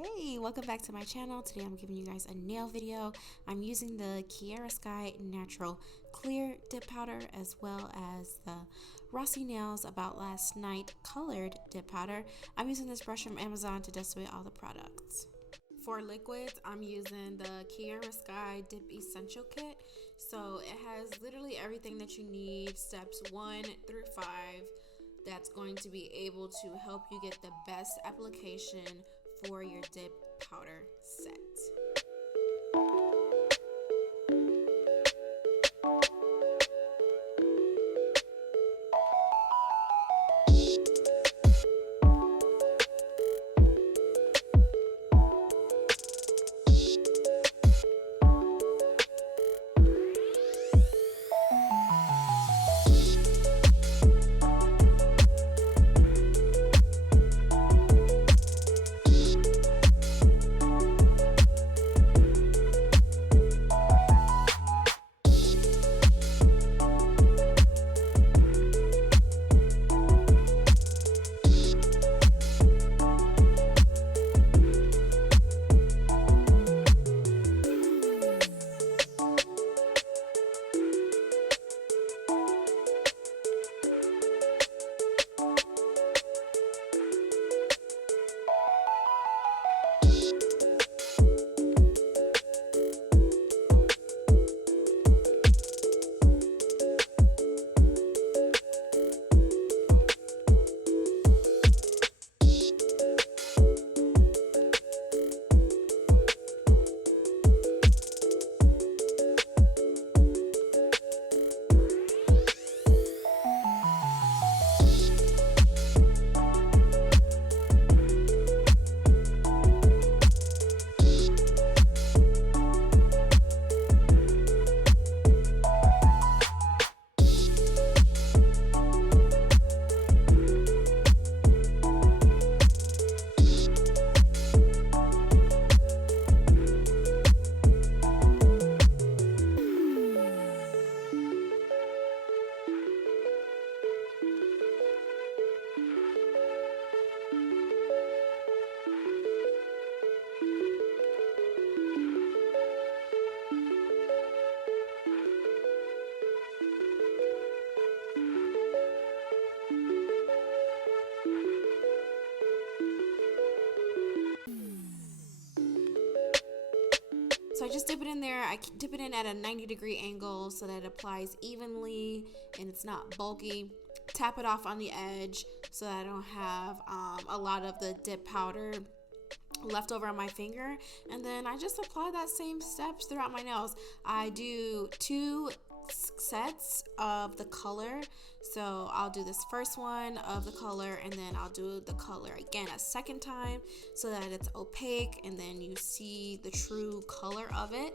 Hey, welcome back to my channel. Today I'm giving you guys a nail video. I'm using the Kiara Sky Natural Clear Dip Powder as well as the Rossi Nails About Last Night Colored Dip Powder. I'm using this brush from Amazon to dust away all the products. For liquids, I'm using the Kiara Sky Dip Essential Kit. So it has literally everything that you need, steps 1 through 5. That's going to be able to help you get the best application for your dip powder set. So I just dip it in there. I dip it in at a 90-degree angle so that it applies evenly and it's not bulky. Tap it off on the edge so that I don't have a lot of the dip powder left over on my finger. And then I just apply that same steps throughout my nails. I do 2 sets of the color. So I'll do this first one of the color and then I'll do the color again a second time so that it's opaque and then you see the true color of it.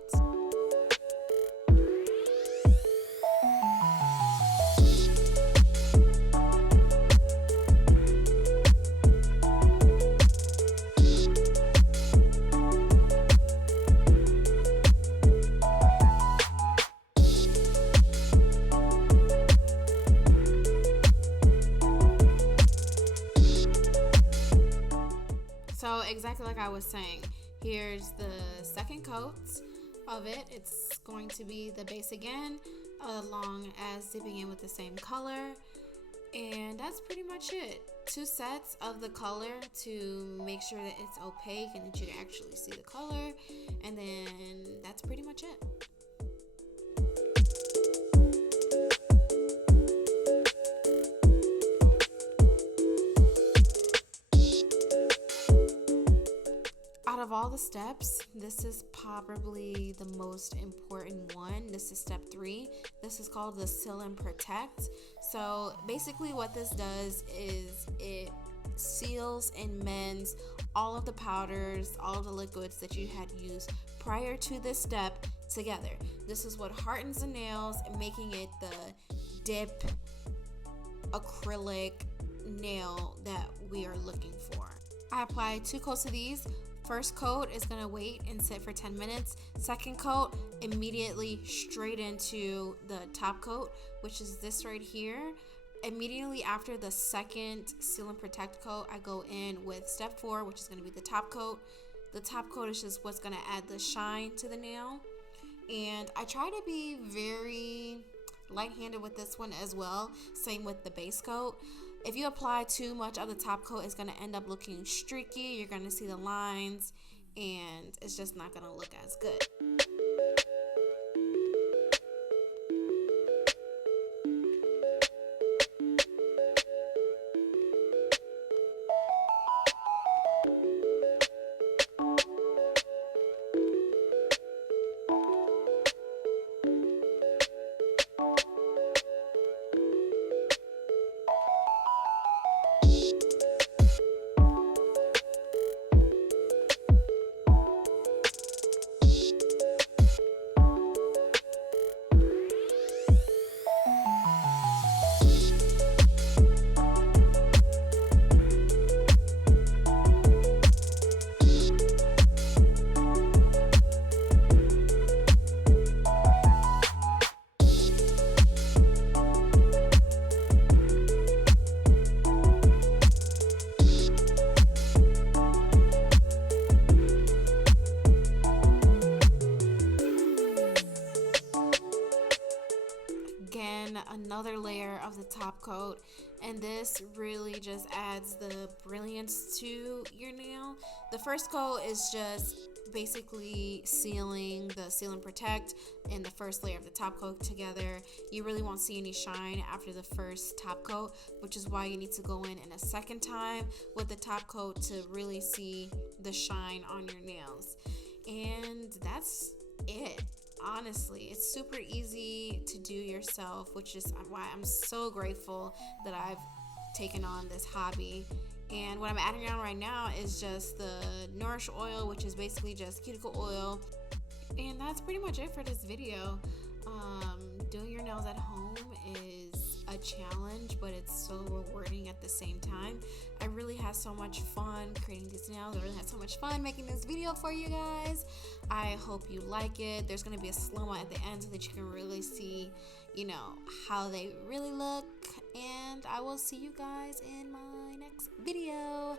So exactly like I was saying, here's the second coat of it. It's going to be the base again, along as dipping in with the same color. And that's pretty much it. 2 sets of the color to make sure that it's opaque and that you can actually see the color. And then that's pretty much it. Out of all the steps, this is probably the most important one. This is step 3. This is called the Seal and Protect. So basically what this does is it seals and mends all of the powders, all of the liquids that you had used prior to this step together. This is what hardens the nails and making it the dip acrylic nail that we are looking for. I applied 2 coats of these. First coat is gonna wait and sit for 10 minutes. Second coat, immediately straight into the top coat, which is this right here. Immediately after the second Seal and Protect coat, I go in with step 4, which is gonna be the top coat. The top coat is just what's going to add the shine to the nail. And I try to be very light-handed with this one as well. Same with the base coat. If you apply too much of the top coat, it's going to end up looking streaky. You're going to see the lines, and it's just not going to look as good. Again, another layer of the top coat, and this really just adds the brilliance to your nail. The first coat is just basically sealing the seal and protect and the first layer of the top coat together. You really won't see any shine after the first top coat, which is why you need to go in a second time with the top coat to really see the shine on your nails. And that's it. Honestly, it's super easy to do yourself, which is why I'm so grateful that I've taken on this hobby. And what I'm adding on right now is just the Nourish oil, which is basically just cuticle oil. And that's pretty much it for this video. Doing your nails at home is a challenge, but it's so rewarding at the same time. I really had so much fun creating these nails. I really had so much fun making this video for you guys. I hope you like it. There's going to be a slow-mo at the end so that you can really see, you know, how they really look. And I will see you guys in my next video.